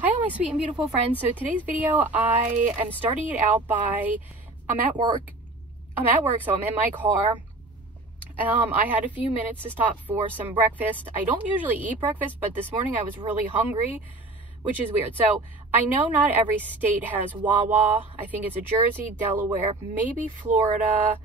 Hi all my sweet and beautiful friends. So today's video, I am starting it out by, I'm at work, so I'm in my car. I had a few minutes to stop for some breakfast. I don't usually eat breakfast, but this morning I was really hungry, which is weird. So I know not every state has Wawa. I think it's a Jersey, Delaware, maybe Florida,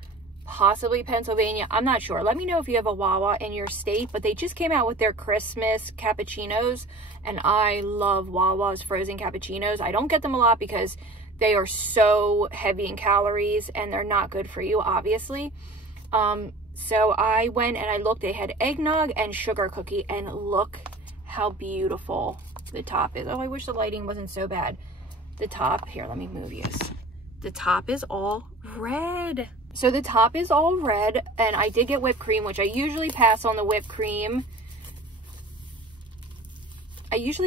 possibly Pennsylvania. I'm not sure. Let me know if you have a Wawa in your state, but they just came out with their Christmas cappuccinos, and I love Wawa's frozen cappuccinos. I don't get them a lot because they are so heavy in calories and they're not good for you, obviously. So I went and I looked. They had eggnog and sugar cookie, and look how beautiful the top is. Oh, I wish the lighting wasn't so bad. The top, here, let me move you. The top is all red. So the top is all red, and I did get whipped cream, which I usually pass on the whipped cream. Because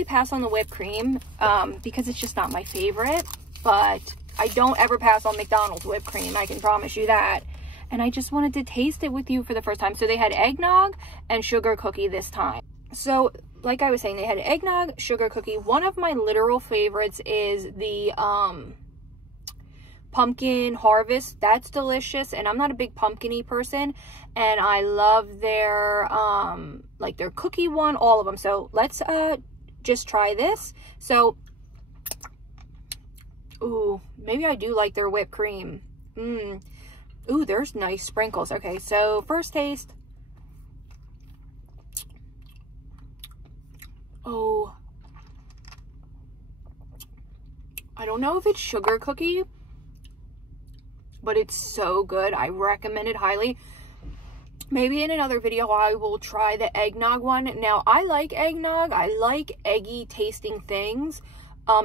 it's just not my favorite, but I don't ever pass on McDonald's whipped cream. I can promise you that. And I just wanted to taste it with you for the first time. So they had eggnog and sugar cookie this time. So like I was saying, they had eggnog, sugar cookie. One of my literal favorites is the pumpkin harvest. That's delicious, and I'm not a big pumpkin-y person, and I love their like their cookie one, all of them. So let's just try this. So ooh, maybe I do like their whipped cream. Ooh, there's nice sprinkles. Okay, so first taste. Oh, I don't know if it's sugar cookie, but it's so good. I recommend it highly. Maybe in another video I will try the eggnog one. Now, I like eggnog. I like eggy tasting things,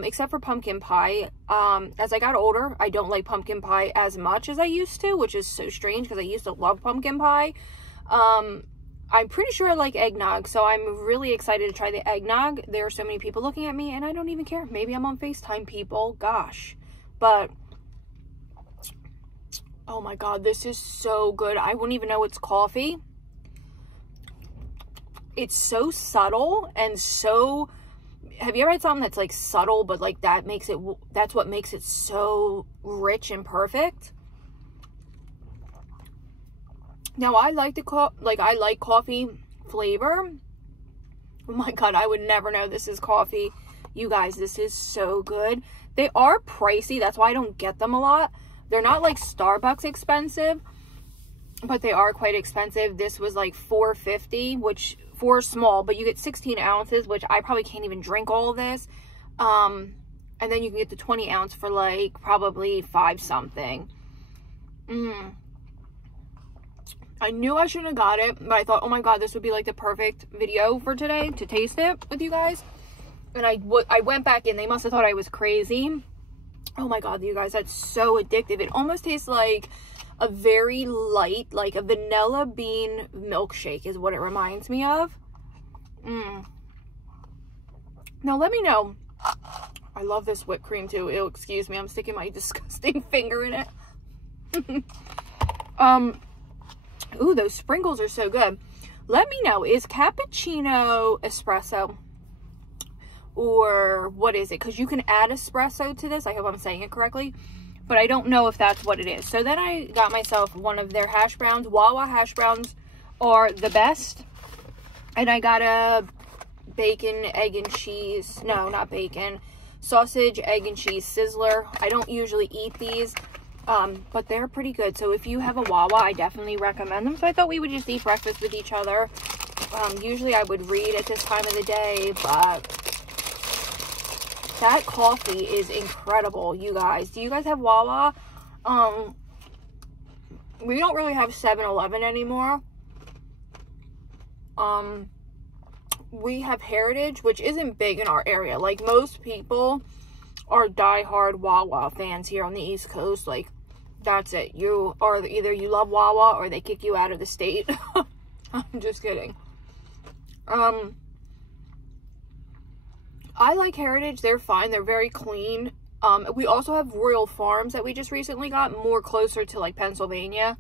except for pumpkin pie. As I got older, I don't like pumpkin pie as much as I used to, which is so strange because I used to love pumpkin pie. I'm pretty sure I like eggnog, so I'm really excited to try the eggnog. There are so many people looking at me, and I don't even care. Maybe I'm on FaceTime, people. Gosh. But oh my god, this is so good. I wouldn't even know it's coffee. It's so subtle and so... Have you ever had something that's like subtle, but like that's what makes it so rich and perfect? Now, I like I like coffee flavor. Oh my god, I would never know this is coffee. You guys, this is so good. They are pricey. That's why I don't get them a lot. They're not like Starbucks expensive, but they are quite expensive. This was like $4.50, which for small, but you get 16 ounces, which I probably can't even drink all of this. And then you can get the 20 ounce for like probably $5 something. I knew I shouldn't have got it, but I thought, oh my god, this would be like the perfect video for today to taste it with you guys. And I went back in. They must have thought I was crazy. Oh my god, you guys, that's so addictive. It almost tastes like a very light, like a vanilla bean milkshake is what it reminds me of. Now, let me know. I love this whipped cream too. Ew, excuse me, I'm sticking my disgusting finger in it. Ooh, those sprinkles are so good. Let me know, is cappuccino espresso? Or what is it? Because you can add espresso to this. I hope I'm saying it correctly. But I don't know if that's what it is. So then I got myself one of their hash browns. Wawa hash browns are the best. And I got a bacon, egg, and cheese. No, not bacon. Sausage, egg, and cheese sizzler. I don't usually eat these. But they're pretty good. So if you have a Wawa, I definitely recommend them. So I thought we would just eat breakfast with each other. Usually I would read at this time of the day, but that coffee is incredible, you guys. Do you guys have Wawa? We don't really have 7-Eleven anymore. We have Heritage, which isn't big in our area. Like, most people are diehard Wawa fans here on the East Coast. Like, that's it. You are either you love Wawa or they kick you out of the state. I'm just kidding. I like Heritage. They're fine. They're very clean. We also have Royal Farms that we just recently got, more closer to like Pennsylvania.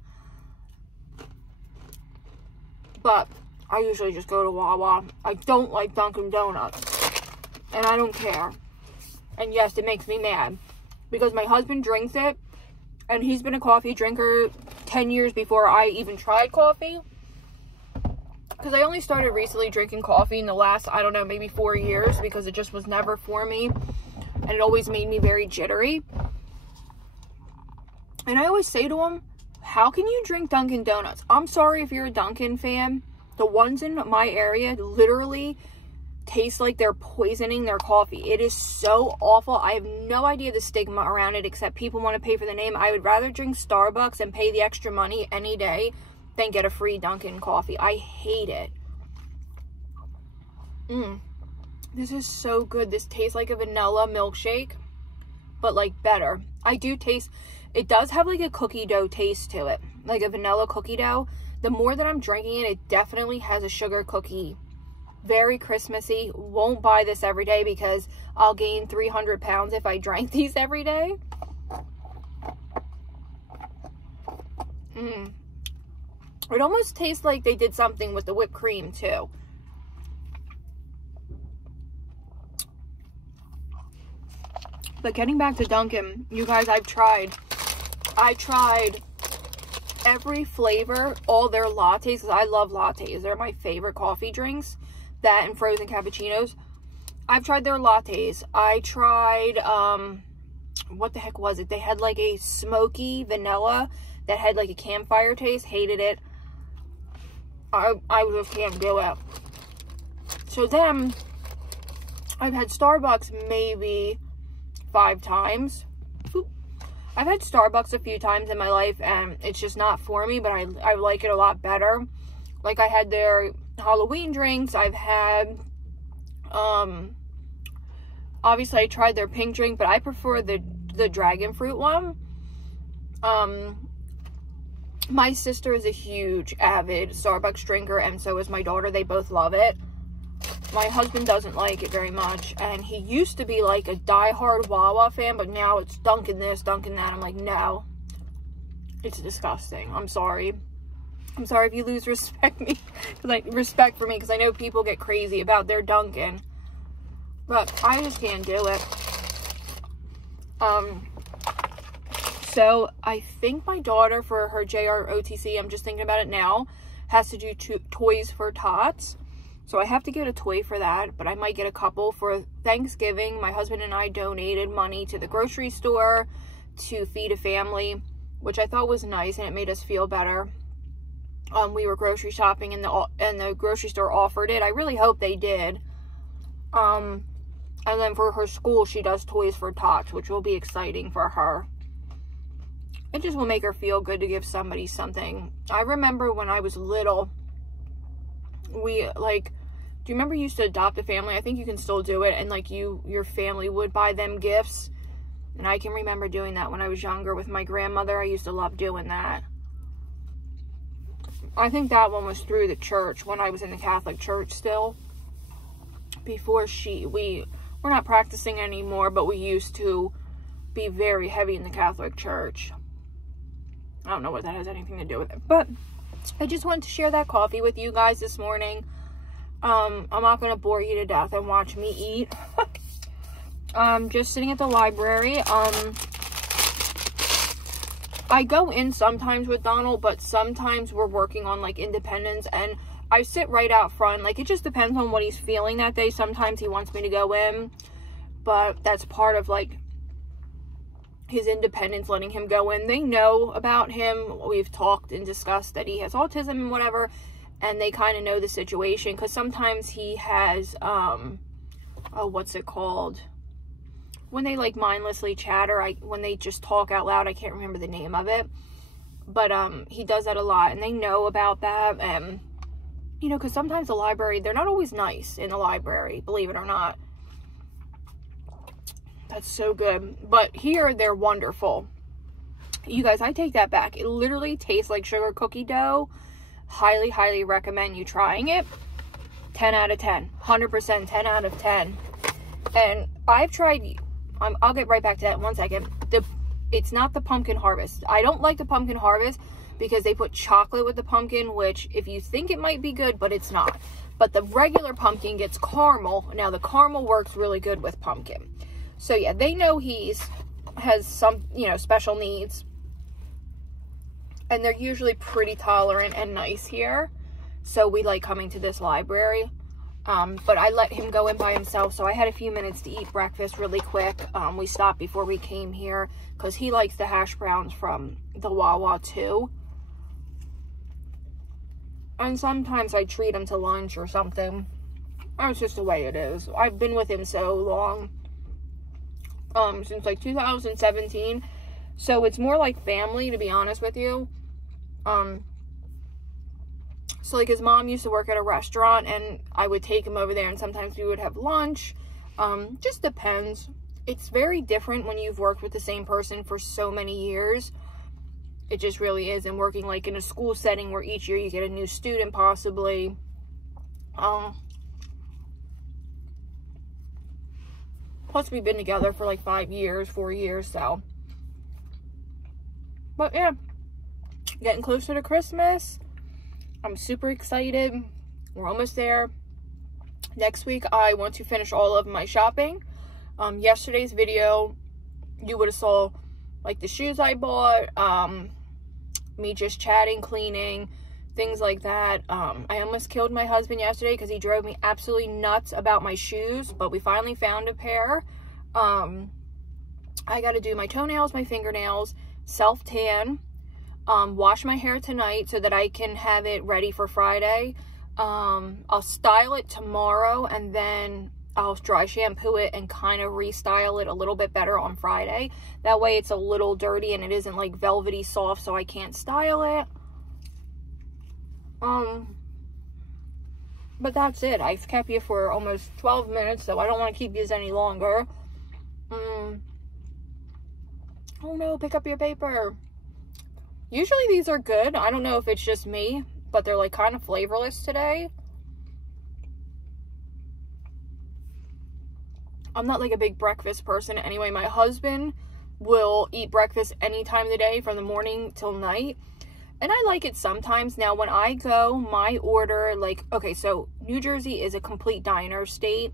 But I usually just go to Wawa. I don't like Dunkin' Donuts. And I don't care. And yes, it makes me mad because my husband drinks it, and he's been a coffee drinker 10 years before I even tried coffee. Because I only started recently drinking coffee in the last, I don't know, maybe 4 years, because it just was never for me. And it always made me very jittery. And I always say to him, how can you drink Dunkin' Donuts? I'm sorry if you're a Dunkin' fan. The ones in my area literally taste like they're poisoning their coffee. It is so awful. I have no idea the stigma around it, except people want to pay for the name. I would rather drink Starbucks and pay the extra money any day than get a free Dunkin' coffee. I hate it. This is so good. This tastes like a vanilla milkshake, but like better. I do taste, it does have like a cookie dough taste to it, like a vanilla cookie dough. The more that I'm drinking it, it definitely has a sugar cookie. Very Christmassy. Won't buy this every day because I'll gain 300 pounds if I drank these every day. It almost tastes like they did something with the whipped cream too. But getting back to Dunkin', you guys, I tried every flavor, all their lattes, because I love lattes. They're my favorite coffee drinks. That and frozen cappuccinos. I've tried their lattes. I tried, what the heck was it? They had like a smoky vanilla that had like a campfire taste. Hated it. I just can't do it. So then, I've had Starbucks maybe 5 times. I've had Starbucks a few times in my life, and it's just not for me, but I like it a lot better. Like, I had their Halloween drinks. I've had, obviously I tried their pink drink, but I prefer the dragon fruit one. My sister is a huge, avid Starbucks drinker, and so is my daughter. They both love it. My husband doesn't like it very much, and he used to be like a diehard Wawa fan, but now it's Dunkin' this, Dunkin' that. I'm like, no. It's disgusting. I'm sorry. I'm sorry if you lose respect for me, because I know people get crazy about their Dunkin', but I just can't do it. So I think my daughter, for her JROTC, I'm just thinking about it now, has to do toys for tots. So I have to get a toy for that, but I might get a couple for Thanksgiving. My husband and I donated money to the grocery store to feed a family, which I thought was nice, and it made us feel better. We were grocery shopping, and the grocery store offered it. I really hope they did. And then for her school, she does toys for tots, which will be exciting for her. It just will make her feel good to give somebody something. I remember when I was little, do you remember you used to adopt a family? I think you can still do it, and like your family would buy them gifts. And I can remember doing that when I was younger with my grandmother. I used to love doing that. I think that one was through the church when I was in the Catholic Church still. Before we're not practicing anymore, but we used to be very heavy in the Catholic Church. I don't know what that has anything to do with it, but I just wanted to share that coffee with you guys this morning. I'm not going to bore you to death and watch me eat. Just sitting at the library. I go in sometimes with Donald, but sometimes we're working on like Independence, and I sit right out front. Like, it just depends on what he's feeling that day. Sometimes he wants me to go in, but that's part of like his independence, letting him go in. They know about him. We've talked and discussed that he has autism and whatever, and they kind of know the situation, because sometimes he has what's it called, when they like mindlessly chatter, when they just talk out loud, I can't remember the name of it, but he does that a lot, and they know about that. And you know, because sometimes the library, they're not always nice in the library, believe it or not. That's so good. But here, they're wonderful. You guys, I take that back. It literally tastes like sugar cookie dough. Highly, highly recommend you trying it. 10 out of 10. 100% 10 out of 10. And I've tried, I'll get right back to that in 1 second. It's not the pumpkin harvest. I don't like the pumpkin harvest because they put chocolate with the pumpkin, which if you think it might be good, but it's not. But the regular pumpkin gets caramel. Now, the caramel works really good with pumpkin. So yeah, they know has some, you know, special needs. And they're usually pretty tolerant and nice here. So we like coming to this library. But I let him go in by himself, so I had a few minutes to eat breakfast really quick. We stopped before we came here because he likes the hash browns from the Wawa too. And sometimes I treat him to lunch or something. That's just the way it is. I've been with him so long. Since like 2017. So it's more like family, to be honest with you. So like his mom used to work at a restaurant and I would take him over there and sometimes we would have lunch. Just depends. It's very different when you've worked with the same person for so many years. It just really is. And working like in a school setting where each year you get a new student possibly. Plus we've been together for like 4 years, so. But yeah, getting closer to Christmas. I'm super excited. We're almost there. Next week, I want to finish all of my shopping. Yesterday's video, you would have saw like the shoes I bought, me just chatting, cleaning, things like that. I almost killed my husband yesterday because he drove me absolutely nuts about my shoes, but we finally found a pair. I got to do my toenails, my fingernails, self-tan, wash my hair tonight so that I can have it ready for Friday. I'll style it tomorrow and then I'll dry shampoo it and kind of restyle it a little bit better on Friday. That way it's a little dirty and it isn't like velvety soft so I can't style it. But that's it. I've kept you for almost 12 minutes, so I don't want to keep you any longer. Oh no, pick up your paper. Usually these are good. I don't know if it's just me, but they're like kind of flavorless today. I'm not like a big breakfast person anyway. My husband will eat breakfast any time of the day from the morning till night. And I like it sometimes. Now, when I go, my order, like, okay, so New Jersey is a complete diner state.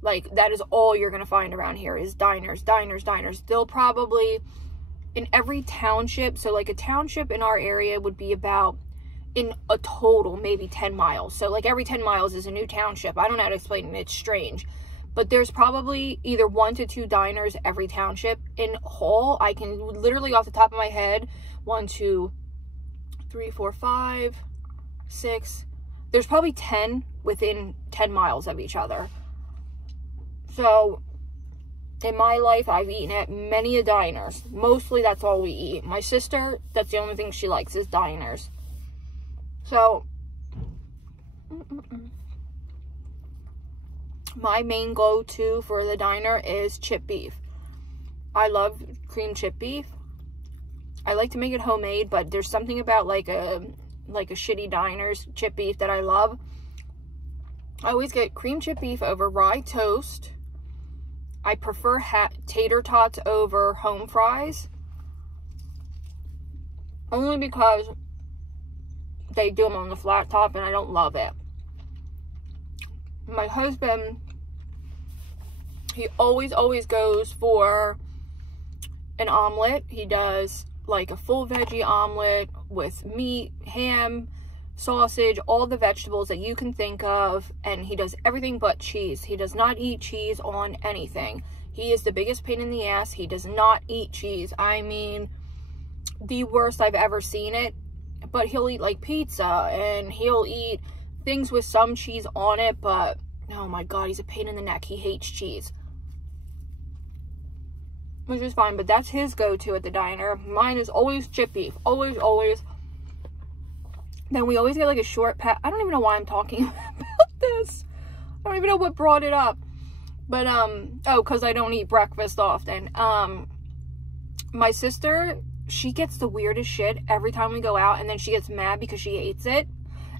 Like, that is all you're going to find around here is diners, diners, diners. They'll probably, in every township, so like a township in our area would be about, in a total, maybe 10 miles. So, like, every 10 miles is a new township. I don't know how to explain it. It's strange. But there's probably either 1 to 2 diners every township. In whole, I can literally off the top of my head, 1, 2, 3, 4, 5, 6. There's probably 10 within 10 miles of each other. So, in my life, I've eaten at many a diners. Mostly, that's all we eat. My sister, that's the only thing she likes is diners. So, my main go-to for the diner is chip beef. I love cream chip beef. I like to make it homemade, but there's something about like a shitty diner's chip beef that I love. I always get cream chip beef over rye toast. I prefer tater tots over home fries. Only because they do them on the flat top and I don't love it. My husband, he always goes for an omelet. He does like a full veggie omelet with meat, ham, sausage, all the vegetables that you can think of, and he does everything but cheese. He does not eat cheese on anything. He is the biggest pain in the ass. He does not eat cheese. I mean, the worst I've ever seen it. But he'll eat like pizza and he'll eat things with some cheese on it, but oh my god, he's a pain in the neck. He hates cheese. Which is fine, but that's his go-to at the diner. Mine is always chip beef. Always, always. Then we always get like a short pack. I don't even know why I'm talking about this. I don't even know what brought it up. But, oh, because I don't eat breakfast often. My sister, she gets the weirdest shit every time we go out, and then she gets mad because she hates it.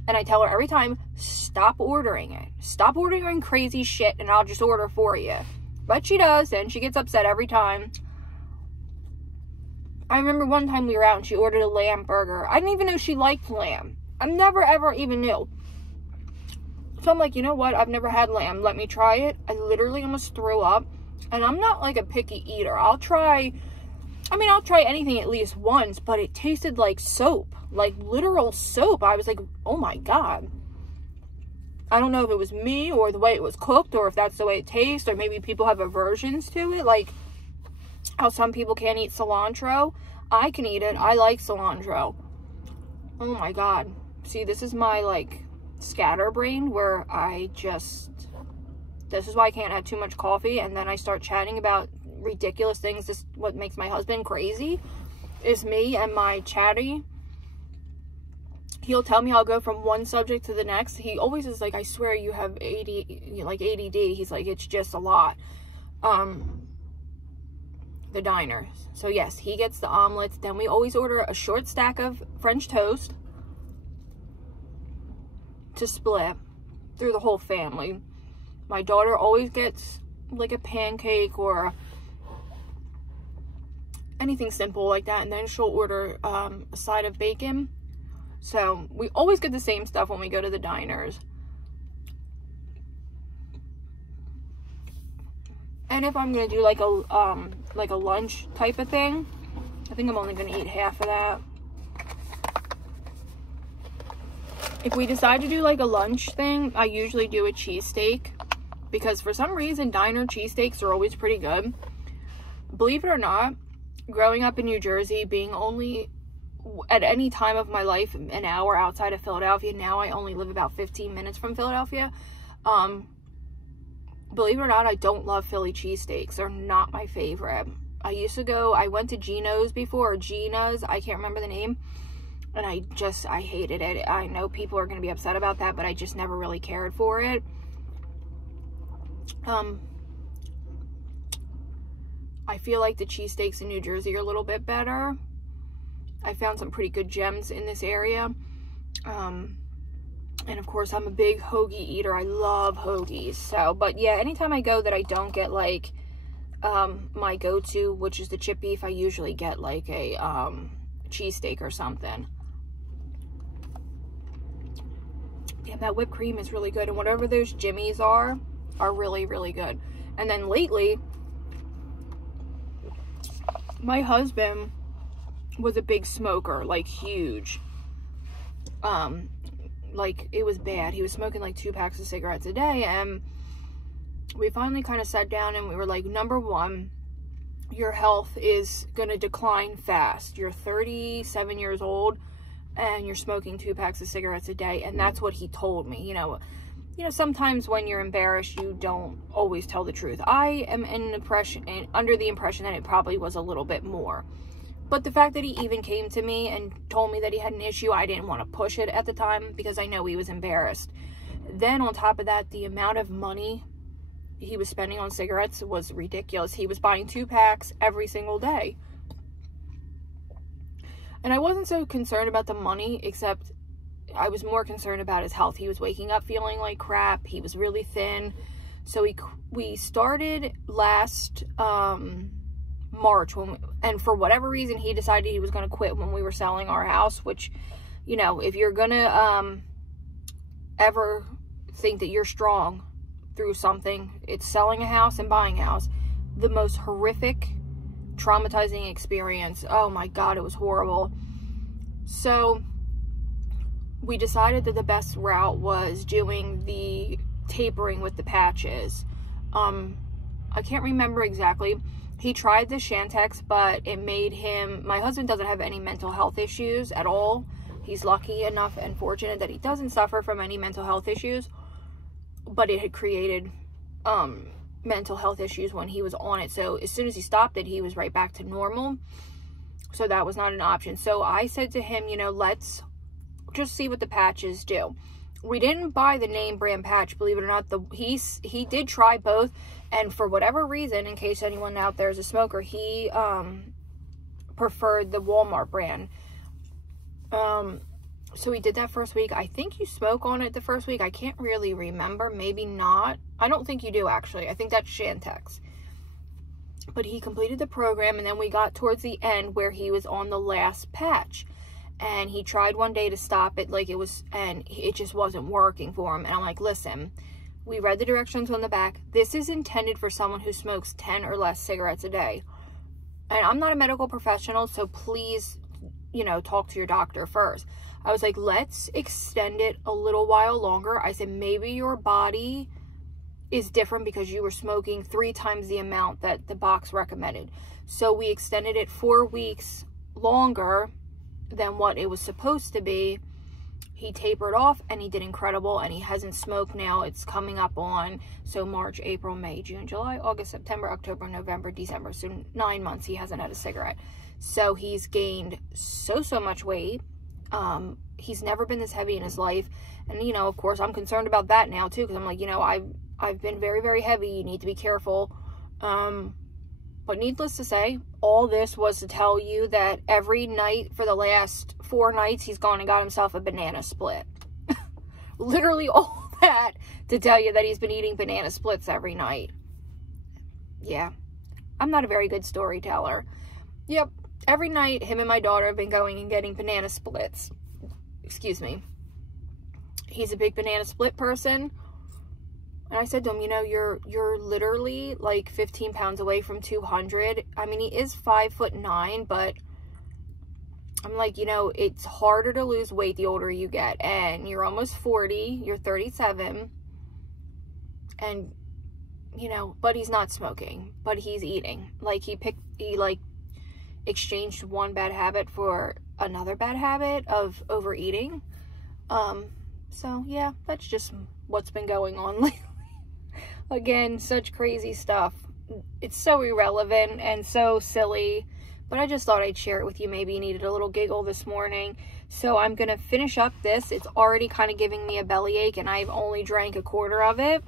And I tell her every time, stop ordering it. Stop ordering crazy shit, and I'll just order for you. But she does, and she gets upset every time. I remember one time we were out, and she ordered a lamb burger. I didn't even know she liked lamb. I never, ever even knew. So I'm like, you know what? I've never had lamb. Let me try it. I literally almost threw up. And I'm not like a picky eater. I'll try anything at least once, but it tasted like soap, like literal soap. I was like, oh my God. I don't know if it was me or the way it was cooked, or if that's the way it tastes, or maybe people have aversions to it. Like how some people can't eat cilantro. I can eat it. I like cilantro. Oh my God. See, this is my like scatterbrain where this is why I can't have too much coffee, and then I start chatting about ridiculous things. This what makes my husband crazy is me and my chatty. He'll tell me I'll go from one subject to the next. He always is like, I swear you have ADD. He's like, it's just a lot. The diners. So yes, he gets the omelets. Then we always order a short stack of French toast to split through the whole family. My daughter always gets like a pancake or anything simple like that, and then she'll order a side of bacon. So we always get the same stuff when we go to the diners. And if I'm gonna do like a lunch type of thing, I think I'm only gonna eat half of that. If we decide to do like a lunch thing, I usually do a cheesesteak, because for some reason diner cheesesteaks are always pretty good. Believe it or not, growing up in New Jersey, being only at any time of my life an hour outside of Philadelphia, now I only live about 15 minutes from Philadelphia. Believe it or not, I don't love Philly cheesesteaks. They're not my favorite. I went to Gino's before, or Gina's, I can't remember the name, and I hated it. I know people are going to be upset about that, but I just never really cared for it. I feel like the cheesesteaks in New Jersey are a little bit better. I found some pretty good gems in this area. And of course, I'm a big hoagie eater. I love hoagies. So, but yeah, anytime I go that I don't get like my go-to, which is the chip beef, I usually get like a cheesesteak or something. Damn, that whipped cream is really good. And whatever those Jimmies are really, really good. And then lately, my husband was a big smoker, like huge. Like it was bad. He was smoking like 2 packs of cigarettes a day, and we finally kind of sat down and we were like, number one, your health is gonna decline fast. You're 37 years old and you're smoking 2 packs of cigarettes a day. And that's what he told me. You know, sometimes when you're embarrassed, you don't always tell the truth. I am under the impression that it probably was a little bit more. But the fact that he even came to me and told me that he had an issue, I didn't want to push it at the time because I know he was embarrassed. Then on top of that, the amount of money he was spending on cigarettes was ridiculous. He was buying 2 packs every single day. And I wasn't so concerned about the money, except I was more concerned about his health. He was waking up feeling like crap. He was really thin. So we started last March, and for whatever reason, he decided he was going to quit when we were selling our house, which, you know, if you're going to ever think that you're strong through something, it's selling a house and buying a house. The most horrific, traumatizing experience. Oh my God, it was horrible. So we decided that the best route was doing the tapering with the patches. I can't remember exactly. He tried the Shantex, but it made him... My husband doesn't have any mental health issues at all. He's lucky enough and fortunate that he doesn't suffer from any mental health issues. But it had created mental health issues when he was on it. So as soon as he stopped it, he was right back to normal. So that was not an option. So I said to him, you know, let's just see what the patches do. We didn't buy the name brand patch, believe it or not. He did try both, and for whatever reason, in case anyone out there is a smoker, he preferred the Walmart brand. So we did that first week. I think you smoke on it the first week. I can't really remember. Maybe not. I don't think you do, actually. I think that's Shantex. But he completed the program, and then we got towards the end where he was on the last patch. And he tried one day to stop it, and it just wasn't working for him. And I'm like, listen, We read the directions on the back. This is intended for someone who smokes 10 or less cigarettes a day. And I'm not a medical professional, so please, you know, talk to your doctor first. I was like, let's extend it a little while longer. I said, maybe your body is different because you were smoking 3 times the amount that the box recommended. So we extended it 4 weeks longer than what it was supposed to be. He tapered off and he did incredible, and he hasn't smoked now. It's coming up on, so March, April, May, June, July, August, September, October, November, December. So 9 months he hasn't had a cigarette. So he's gained so much weight. He's never been this heavy in his life. And, you know, of course, I'm concerned about that now too, because I'm like, you know, I've been very heavy. You need to be careful. But needless to say, all this was to tell you that every night for the last 4 nights, he's gone and got himself a banana split. Literally all that to tell you that he's been eating banana splits every night. Yeah, I'm not a very good storyteller. Yep, every night, him and my daughter have been going and getting banana splits. Excuse me. He's a big banana split person. And I said to him, you know, you're literally like 15 pounds away from 200. I mean, he is 5'9", but I'm like, you know, it's harder to lose weight the older you get. And you're almost 40, you're 37. And, you know, but he's not smoking, but he's eating. Like, he exchanged one bad habit for another bad habit of overeating. So yeah, that's just what's been going on lately. Again, such crazy stuff. It's so irrelevant and so silly, but I just thought I'd share it with you. Maybe you needed a little giggle this morning. So I'm going to finish up this. It's already kind of giving me a bellyache, and I've only drank a quarter of it.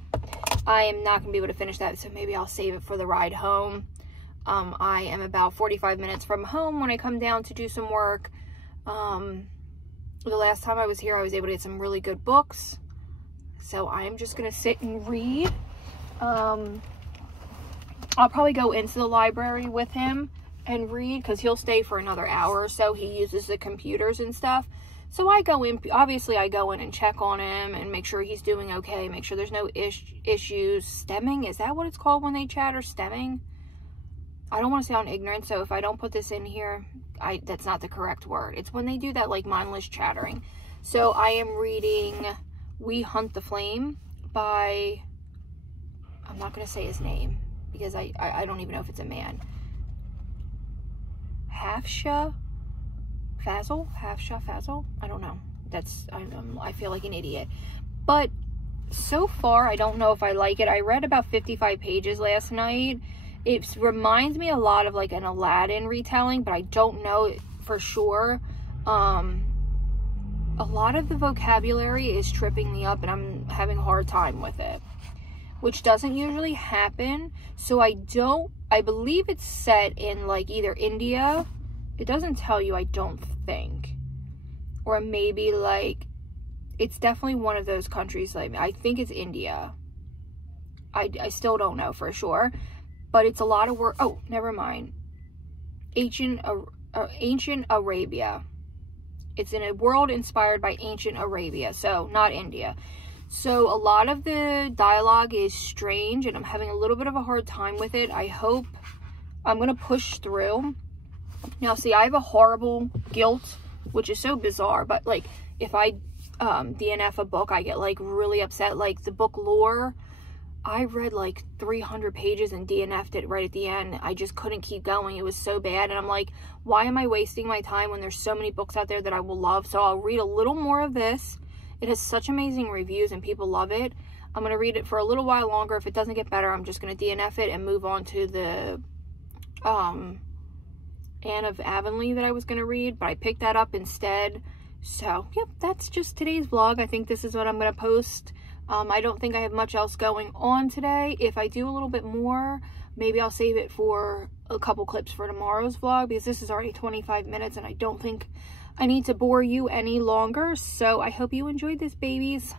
I am not going to be able to finish that, so maybe I'll save it for the ride home. I am about 45 minutes from home when I come down to do some work. The last time I was here, I was able to get some really good books. So I am just going to sit and read. I'll probably go into the library with him and read, because he'll stay for another hour or so. He uses the computers and stuff. So I go in, obviously I go in and check on him and make sure he's doing okay, make sure there's no issues. Stemming, is that what it's called when they chatter? Stemming? I don't want to sound ignorant, so if I don't put this in here, that's not the correct word. It's when they do that, like, mindless chattering. So I am reading We Hunt the Flame by, I'm not going to say his name, because I don't even know if it's a man. Hafsha Fazal? I don't know. I feel like an idiot. But so far, I don't know if I like it. I read about 55 pages last night. It reminds me a lot of like an Aladdin retelling, but I don't know for sure. A lot of the vocabulary is tripping me up, and I'm having a hard time with it, which doesn't usually happen. So I believe it's set in like either India. It doesn't tell you, I don't think. Or maybe like, it's definitely one of those countries. Like, I think it's India. I still don't know for sure. But it's a lot of work. Oh, never mind. Ancient Arabia. It's in a world inspired by ancient Arabia. So, not India. So, a lot of the dialogue is strange, and I'm having a little bit of a hard time with it. I hope I'm going to push through. Now, see, I have a horrible guilt, which is so bizarre. But, like, if I DNF a book, I get, like, really upset. Like, the book Lore, I read, like, 300 pages and DNF'd it right at the end. I just couldn't keep going. It was so bad. And I'm like, why am I wasting my time when there's so many books out there that I will love? So I'll read a little more of this. It has such amazing reviews and people love it. I'm going to read it for a little while longer. If it doesn't get better, I'm just going to DNF it and move on to the Anne of Avonlea that I was going to read, but I picked that up instead. So, yep, that's just today's vlog. I think this is what I'm going to post. I don't think I have much else going on today. If I do a little bit more, maybe I'll save it for a couple clips for tomorrow's vlog, because this is already 25 minutes and I don't think I need to bore you any longer. So I hope you enjoyed this, babies.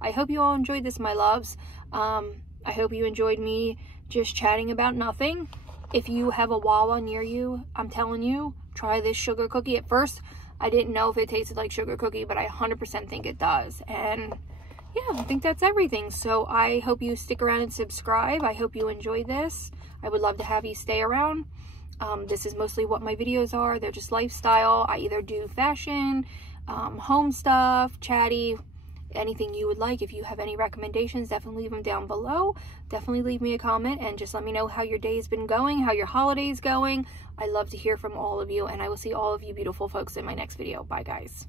I hope you all enjoyed this, my loves. I hope you enjoyed me just chatting about nothing. If you have a Wawa near you, I'm telling you, try this sugar cookie. At first, I didn't know if it tasted like sugar cookie, but I 100% think it does. And yeah, I think that's everything. So I hope you stick around and subscribe. I hope you enjoy this. I would love to have you stay around. This is mostly what my videos are. They're just lifestyle. I either do fashion, home stuff, chatty, anything you would like. If you have any recommendations, definitely leave them down below. Definitely leave me a comment and just let me know how your day's been going, how your holiday's going. I love to hear from all of you, and I will see all of you beautiful folks in my next video. Bye, guys.